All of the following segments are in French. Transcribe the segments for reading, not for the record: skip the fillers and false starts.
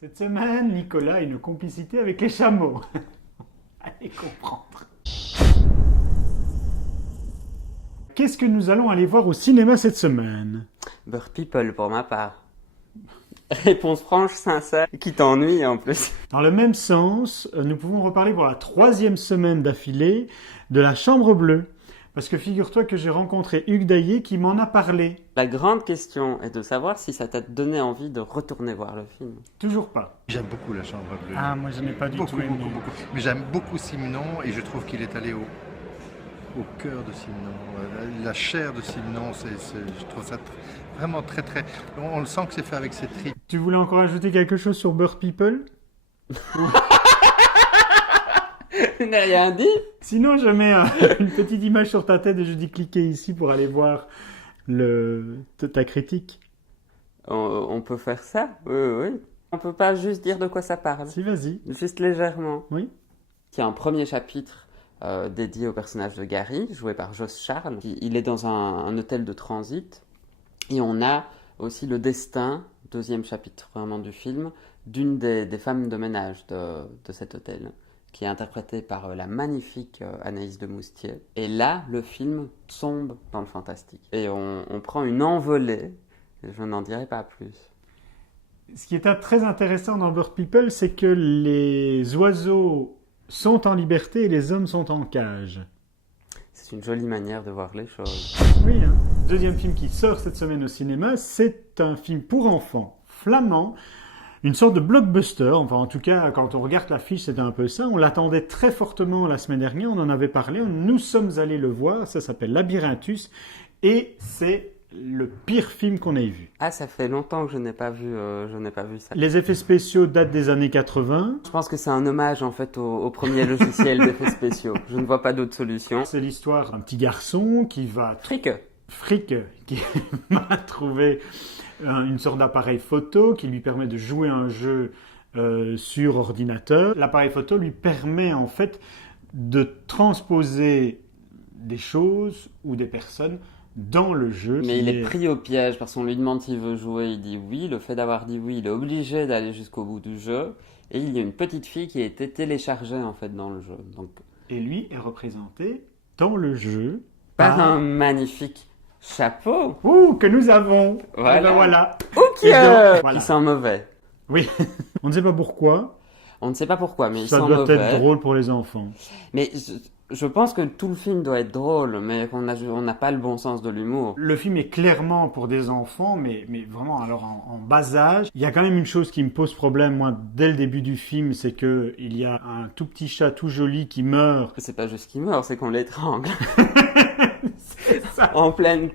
Cette semaine, Nicolas a une complicité avec les chameaux. Allez comprendre. Qu'est-ce que nous allons aller voir au cinéma cette semaine? Bird People pour ma part. Réponse franche, sincère, qui t'ennuie en plus. Dans le même sens, nous pouvons reparler pour la 3e semaine d'affilée de La Chambre Bleue. Parce que figure-toi que j'ai rencontré Hugues Daillé qui m'en a parlé. La grande question est de savoir si ça t'a donné envie de retourner voir le film. Toujours pas. J'aime beaucoup La Chambre Bleue. Ah, moi je n'ai pas du tout aimé. Beaucoup. Mais j'aime beaucoup Simenon et je trouve qu'il est allé au cœur de Simenon. La chair de Simenon, je trouve ça vraiment très. On le sent que c'est fait avec ses tripes. Tu voulais encore ajouter quelque chose sur Bird People? Tu n'as rien dit? Sinon, je mets une petite image sur ta tête et je dis cliquez ici pour aller voir ta critique. On peut faire ça? Oui. On peut pas juste dire de quoi ça parle. Si, vas-y. Juste légèrement. Oui. Il y a un premier chapitre dédié au personnage de Gary, joué par Josh Charles. Il est dans un hôtel de transit. Et on a aussi le destin, deuxième chapitre vraiment du film, d'une des femmes de ménage de cet hôtel, qui est interprétée par la magnifique Anaïs de Moustier. Et là, le film tombe dans le fantastique. Et on prend une envolée, je n'en dirai pas plus. Ce qui est très intéressant dans Bird People, c'est que les oiseaux sont en liberté et les hommes sont en cage. C'est une jolie manière de voir les choses. Oui, hein. Deuxième film qui sort cette semaine au cinéma, c'est un film pour enfants, flamand, une sorte de blockbuster. Enfin, en tout cas, quand on regarde l'affiche, c'était un peu ça. On l'attendait très fortement la semaine dernière, on en avait parlé, nous sommes allés le voir, ça s'appelle Labyrinthus, et c'est le pire film qu'on ait vu. Ah, ça fait longtemps que je n'ai pas vu ça. Les effets spéciaux datent des années 80. Je pense que c'est un hommage en fait au premier logiciel d'effets spéciaux. Je ne vois pas d'autre solution. C'est l'histoire d'un petit garçon qui va... Fric. Qui va trouver une sorte d'appareil photo qui lui permet de jouer un jeu sur ordinateur. L'appareil photo lui permet en fait de transposer des choses ou des personnes dans le jeu. Mais il est pris au piège parce qu'on lui demande s'il veut jouer, il dit oui. Le fait d'avoir dit oui, il est obligé d'aller jusqu'au bout du jeu. Et il y a une petite fille qui a été téléchargée en fait dans le jeu. Donc... Et lui est représenté dans le jeu par un magnifique chapeau. Que nous avons. Voilà. Et ben voilà. Voilà. Il sent mauvais. Oui. On ne sait pas pourquoi. On ne sait pas pourquoi, mais il ça sent doit mauvais. être drôle pour les enfants. Mais je pense que tout le film doit être drôle, mais qu'on n'a pas le bon sens de l'humour. Le film est clairement pour des enfants, mais vraiment alors en bas âge. Il y a quand même une chose qui me pose problème, moi, dès le début du film, c'est que il y a un tout petit chat tout joli qui meurt. C'est pas juste qu'il meurt, c'est qu'on l'étrangle. C'est ça. En pleine...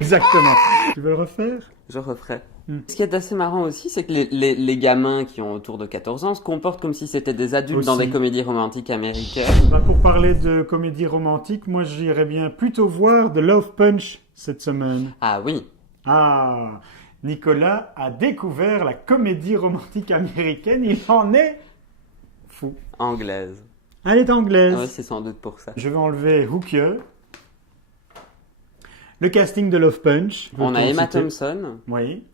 Exactement. Tu veux le refaire? Je referai. Ce qui est assez marrant aussi, c'est que les gamins qui ont autour de 14 ans se comportent comme si c'était des adultes aussi. Dans des comédies romantiques américaines. Pour parler de comédie romantique, moi j'irais bien plutôt voir The Love Punch cette semaine. Ah oui. Ah, Nicolas a découvert la comédie romantique américaine, il en est fou. Anglaise. Elle est anglaise. Ah ouais, c'est sans doute pour ça. Je vais enlever Hooker. Le casting de Love Punch. On a Emma Thompson. Oui.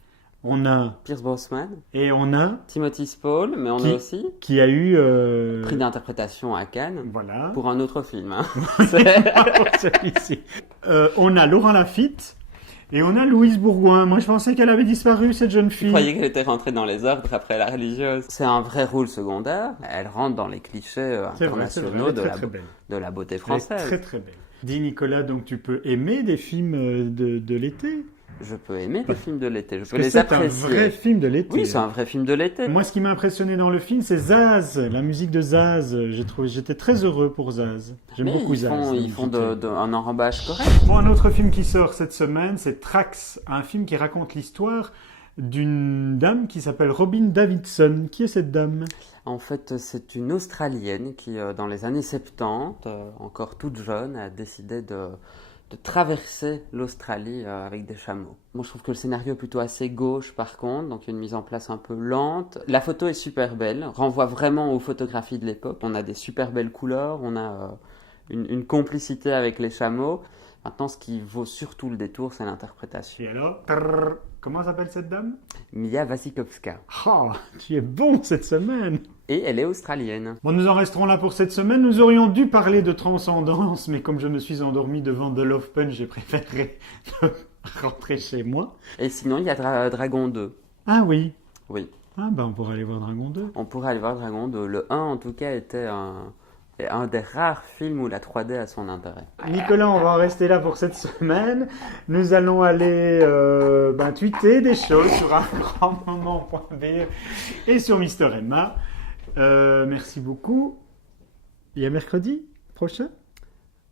On a Pierce Brosnan. Et on a Timothy Spall, mais on a aussi qui a eu prix d'interprétation à Cannes. Voilà. Pour un autre film. Hein. Celui-ci. On a Laurent Lafitte et on a Louise Bourgoin. Moi, je pensais qu'elle avait disparu cette jeune fille. Je croyais qu'elle était rentrée dans les ordres après la religieuse. C'est un vrai rôle secondaire. Elle rentre dans les clichés internationaux de la beauté française. Elle est très très belle. Dis Nicolas, donc tu peux aimer des films de l'été? Je peux aimer les films de l'été, je peux les apprécier. C'est un vrai film de l'été. Oui, c'est un vrai film de l'été. Moi, ce qui m'a impressionné dans le film, c'est Zaz, la musique de Zaz. J'étais très heureux pour Zaz. J'aime beaucoup Zaz. Ils font un enrobage correct. Bon, un autre film qui sort cette semaine, c'est Trax, un film qui raconte l'histoire d'une dame qui s'appelle Robin Davidson. Qui est cette dame? En fait, c'est une Australienne qui, dans les années 70, encore toute jeune, a décidé de traverser l'Australie avec des chameaux. Moi, je trouve que le scénario est plutôt assez gauche, par contre, donc il y a une mise en place un peu lente. La photo est super belle, renvoie vraiment aux photographies de l'époque. On a des super belles couleurs, on a une complicité avec les chameaux. Maintenant, ce qui vaut surtout le détour, c'est l'interprétation. Et alors, Comment s'appelle cette dame? Mia Wasikowska. Oh, tu es bon cette semaine. Et elle est australienne. Bon, nous en resterons là pour cette semaine. Nous aurions dû parler de transcendance, mais comme je me suis endormi devant The Love Punch, j'ai préféré rentrer chez moi. Et sinon, il y a Dragon 2. Ah oui. Oui. Ah ben on pourrait aller voir Dragon 2. On pourrait aller voir Dragon 2. Le 1, en tout cas, était un des rares films où la 3D a son intérêt. Nicolas, on va en rester là pour cette semaine. Nous allons aller tweeter des choses sur ungrandmoment.be et sur Mister Emma. Merci beaucoup. Et à mercredi prochain?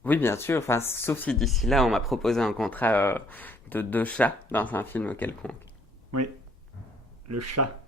Oui, bien sûr. Enfin, sauf si d'ici là, on m'a proposé un contrat de chat dans un film quelconque. Oui, le chat.